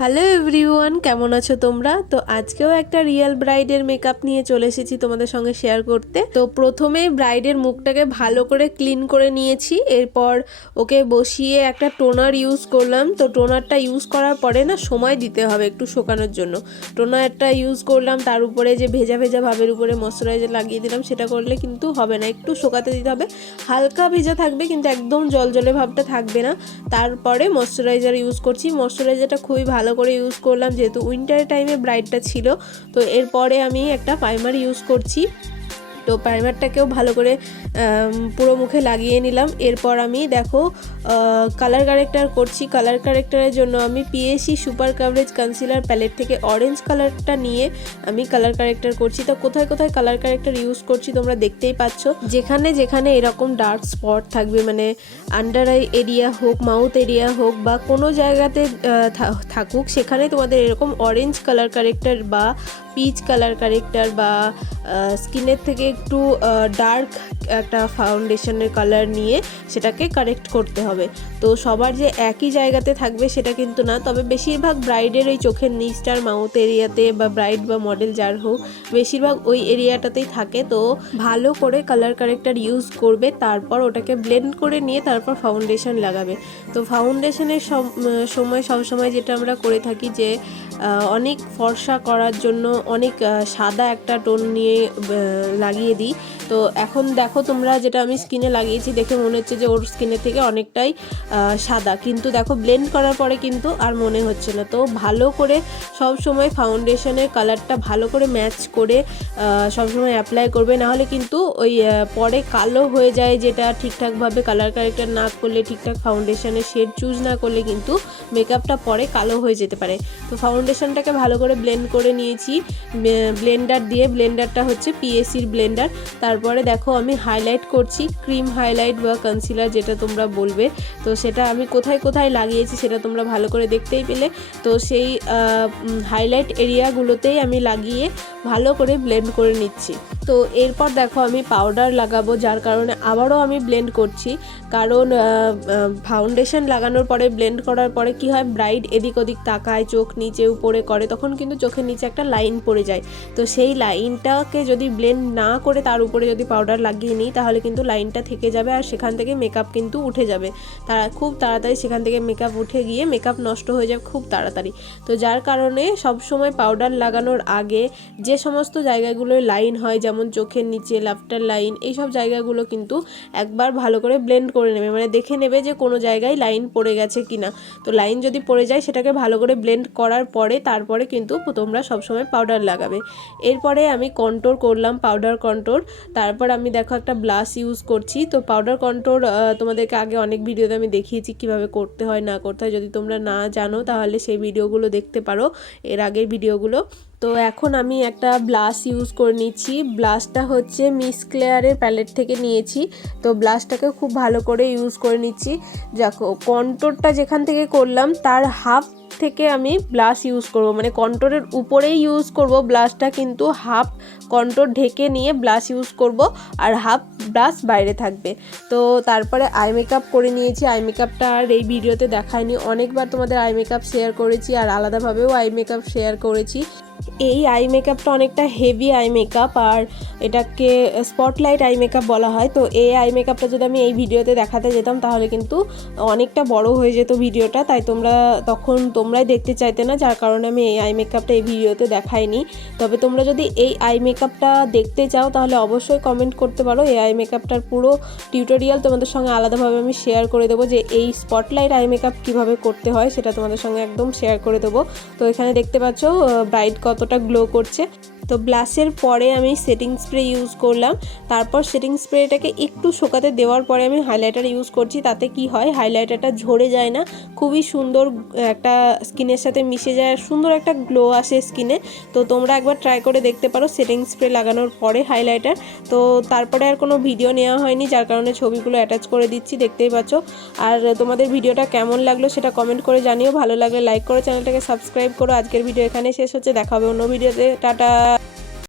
Hello everyone, কেমন আছো তোমরা? তো আজকেও একটা রিয়েল ব্রাইডের মেকআপ নিয়ে চলে এসেছি তোমাদের সঙ্গে শেয়ার করতে। তো প্রথমে ব্রাইডের মুখটাকে ভালো করে ক্লিন করে নিয়েছি, এরপর ওকে বসিয়ে একটা টোনার ইউজ করলাম। তো টোনারটা ইউজ করার পরে না সময় দিতে হবে একটু শুকানোর জন্য। টোনারটা ইউজ করলাম, তার উপরে যে ভেজা ভেজা ভাবের উপরে ময়শ্চারাইজার লাগিয়ে দিলাম, সেটা করলে কিন্তু হবে না, একটু শুকাতে দিতে হবে। হালকা ভেজা থাকবে কিন্তু একদম জলজলে ভাবটা থাকবে না। তারপরে ময়শ্চারাইজার ইউজ করছি, ময়শ্চারাইজারটা খুবই ভালো করে ইউজ করলাম যেহেতু উইন্টার টাইমে ব্রাইডটা ছিল। তো এরপরে আমি একটা প্রাইমার ইউজ করছি। তো প্রাইমারটাকেও ভালো করে পুরো মুখে লাগিয়ে নিলাম। এরপর আমি দেখো কালার কারেক্টার করছি। কালার কারেক্টারের জন্য আমি PAC super coverage concealer palette থেকে অরেঞ্জ কালারটা নিয়ে আমি কালার কারেক্টার করছি। তো কোথায় কোথায় কালার কারেক্টার ইউজ করছি তোমরা দেখতেই পাচ্ছ। যেখানে যেখানে এরকম ডার্ক স্পট থাকবে, মানে আন্ডার আই এরিয়া হোক, মাউথ এরিয়া হোক, বা কোনো জায়গাতে থাকুক, সেখানে তোমাদের এরকম অরেঞ্জ কালার কারেক্টার বা পিচ কালার কারেক্টার বা স্কিনের থেকে একটু ডার্ক একটা ফাউন্ডেশনের কালার নিয়ে সেটাকে কারেক্ট করতে হবে। তো সবার যে একই জায়গাতে থাকবে সেটা কিন্তু না, তবে বেশিরভাগ ব্রাইডের ওই চোখের নিচটার মাউথ এরিয়াতে, বা ব্রাইড বা মডেল যার হোক, বেশিরভাগ ওই এরিয়াটাতেই থাকে। তো ভালো করে কালার কারেক্টার ইউজ করবে, তারপর ওটাকে ব্লেন্ড করে নিয়ে তারপর ফাউন্ডেশন লাগাবে। তো ফাউন্ডেশনের সবসময় যেটা আমরা করে থাকি যে অনেক ফর্সা করার জন্য অনেক সাদা একটা টোন নিয়ে লাগিয়ে দিই। তো এখন দেখো তোমরা, যেটা আমি স্কিনে লাগিয়েছি দেখে মনে হচ্ছে যে ওর স্কিনের থেকে অনেকটাই সাদা, কিন্তু দেখো ব্লেন্ড করার পরে কিন্তু আর মনে হচ্ছে না। তো ভালো করে সব সময় ফাউন্ডেশনের কালারটা ভালো করে ম্যাচ করে সবসময় অ্যাপ্লাই করবে, নাহলে কিন্তু ওই পরে কালো হয়ে যায়, যেটা ঠিকঠাকভাবে কালার কারেক্টার না করলে, ঠিকঠাক ফাউন্ডেশনের শেড চুজ না করলে কিন্তু মেকআপটা পরে কালো হয়ে যেতে পারে। তো ফাউন্ডেশনটাকে ভালো করে ব্লেন্ড করে নিয়েছি ব্লেন্ডার দিয়ে। ব্লেন্ডারটা হচ্ছে পিএসির ব্লেন্ডার। তারপরে দেখো আমি হাইলাইট করছি, ক্রিম হাইলাইট বা কনসিলার যেটা তোমরা বলবে। তো সেটা আমি কোথায় কোথায় লাগিয়েছি সেটা তোমরা ভালো করে দেখতেই পেলে। তো সেই হাইলাইট এরিয়াগুলোতেই আমি লাগিয়ে ভালো করে ব্লেন্ড করে নিচ্ছি। তো এরপর দেখো আমি পাউডার লাগাবো, যার কারণে আবারও আমি ব্লেন্ড করছি। কারণ ফাউন্ডেশন লাগানোর পরে, ব্লেন্ড করার পরে কি হয়, ব্রাইড এদিক ওদিক তাকায়, চোখ নিচে উপরে করে, তখন কিন্তু চোখের নিচে একটা লাইন পড়ে যায়। তো সেই লাইনটাকে যদি ব্লেন্ড না করে তার উপরে যদি পাউডার লাগিয়ে নিই, তাহলে কিন্তু লাইনটা থেকে যাবে আর সেখান থেকে মেকআপ কিন্তু উঠে যাবে। খুব তাড়াতাড়ি সেখান থেকে মেকআপ উঠে গিয়ে মেকআপ নষ্ট হয়ে যাবে খুব তাড়াতাড়ি। তো যার কারণে সবসময় পাউডার লাগানোর আগে যে সমস্ত জায়গাগুলোয় লাইন হয়, যেমন চোখের নিচে, লাফটার লাইন, এইসব জায়গাগুলো কিন্তু একবার ভালো করে ব্লেন্ড করে নেবে, মানে দেখে নেবে যে কোনো জায়গায় লাইন পড়ে গেছে কিনা। তো লাইন যদি পড়ে যায় সেটাকে ভালো করে ব্লেন্ড করার পরে তারপরে কিন্তু তোমরা সবসময় পাউডার লাগাবে। এরপরে আমি কন্ট্রোর করলাম, পাউডার কন্ট্রোর। তারপর আমি দেখো একটা ব্লাশ ইউজ করছি। তো পাউডার কন্ট্রোর তোমাদেরকে আগে অনেক ভিডিওতে আমি দেখিয়েছি কিভাবে করতে হয় না করতে হয়। যদি তোমরা না জানো তাহলে সেই ভিডিওগুলো দেখতে পারো, এর আগের ভিডিওগুলো। তো এখন আমি একটা ব্লাশ ইউজ করে নিচ্ছি। ব্লাশটা হচ্ছে মিস ক্লেয়ারের প্যালেট থেকে নিয়েছি। তো ব্লাশটাকে খুব ভালো করে ইউজ করে নিচ্ছি। দেখো কন্ট্রোরটা যেখান থেকে করলাম তার হাফ থেকে আমি ব্লাশ ইউজ করব, মানে কন্ট্রোরের উপরেই ইউজ করব ব্লাশটা, কিন্তু হাফ কন্ট্রোর ঢেকে নিয়ে ব্লাশ ইউজ করব আর হাফ ব্লাশ বাইরে থাকবে। তো তারপরে আই মেকআপ করে নিয়েছি। আই মেকআপটা আর এই ভিডিওতে দেখায়নি, অনেকবার তোমাদের আই মেকআপ শেয়ার করেছি আর আলাদাভাবেও আই মেকআপ শেয়ার করেছি। এই আই মেকআপটা অনেকটা হেভি আই মেকআপ, আর এটাকে স্পটলাইট আই মেকআপ বলা হয়। তো এই আই মেকআপটা যদি আমি এই ভিডিওতে দেখাতে যেতাম তাহলে কিন্তু অনেকটা বড় হয়ে যেত ভিডিওটা, তাই তোমরাই দেখতে চাইতে না, যার কারণে আমি এই আই মেকআপটা এই ভিডিওতে দেখাইনি। তবে তোমরা যদি এই আই মেকআপটা দেখতে চাও তাহলে অবশ্যই কমেন্ট করতে পারো। এই আই মেকআপটার পুরো টিউটোরিয়াল তোমাদের সঙ্গে আলাদাভাবে আমি শেয়ার করে দেবো, যে এই স্পটলাইট আই মেকআপ কীভাবে করতে হয় সেটা তোমাদের সঙ্গে একদম শেয়ার করে দেবো। তো এখানে দেখতে পাচ্ছ ব্রাইড কতটা গ্লো করছে। তো ব্লাশের পরে আমি সেটিং স্প্রে ইউজ করলাম। তারপর সেটিং স্প্রেটাকে একটু শুকাতে দেওয়ার পরে আমি হাইলাইটার ইউজ করছি। তাতে কি হয়, হাইলাইটারটা ঝরে যায় না, খুবই সুন্দর একটা স্কিনের সাথে মিশে যায়, সুন্দর একটা গ্লো আসে স্কিনে। তো তোমরা একবার ট্রাই করে দেখতে পারো সেটিং স্প্রে লাগানোর পরে হাইলাইটার। তো তারপরে আর কোনো ভিডিও নেওয়া হয়নি, যার কারণে ছবিগুলো অ্যাটাচ করে দিচ্ছি, দেখতেই পাচ্ছ। আর তোমাদের ভিডিওটা কেমন লাগলো সেটা কমেন্ট করে জানিও, ভালো লাগলে লাইক করো, চ্যানেলটাকে সাবস্ক্রাইব করো। আজকের ভিডিও এখানে শেষ হচ্ছে, দেখা হবে অন্য ভিডিওতে। টাটা।